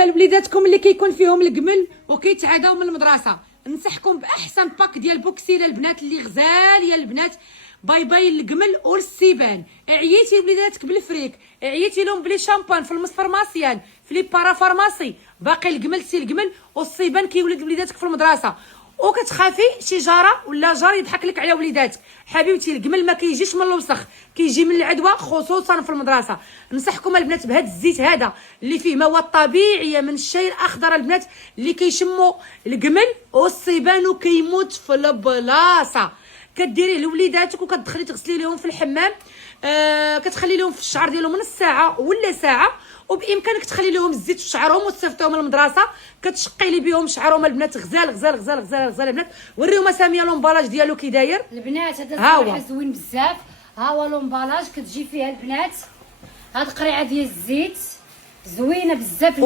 بالنسبه لوليداتكم اللي كيكون فيهم الجمل وكيتعداو من المدرسه، ننصحكم باحسن باك ديال بوكسيله البنات اللي غزال يا البنات. باي باي للجمل والسيبان. عييتي لوليداتك بالفريك، عييتي لهم بلي شامبان في المستفرماسيان في لي بارافارماسي، باقي الجمل سي الجمل والسيبان كيولد وليداتك في المدرسه، وكتخافي شي جاره ولا جار يضحك لك على وليداتك. حبيبتي الجمل ما كيجيش من الوسخ، كيجي من العدوى خصوصا في المدرسه. ننصحكم البنات بهذا الزيت هذا اللي فيه مواد طبيعيه من الشاي الاخضر البنات اللي كيشموا الجمل والصيبان وكيموت في البلاصه. كديريه لوليداتك وكتدخلي تغسلي لهم في الحمام، كتخلي لهم في الشعر ديالهم نص ساعه ولا ساعه، وبامكانك تخلي لهم الزيت في شعرهم وتصيفطوهم للمدرسه. كتشقي لي بهم شعرهم البنات غزال غزال غزال غزال غزال البنات. وريهم اسامي لومبالاج ديالو كي داير البنات. هذا صراحه زوين بزاف. ها هو لومبالاج كتجي فيها البنات هاد القريعه ديال الزيت زوينه بزاف.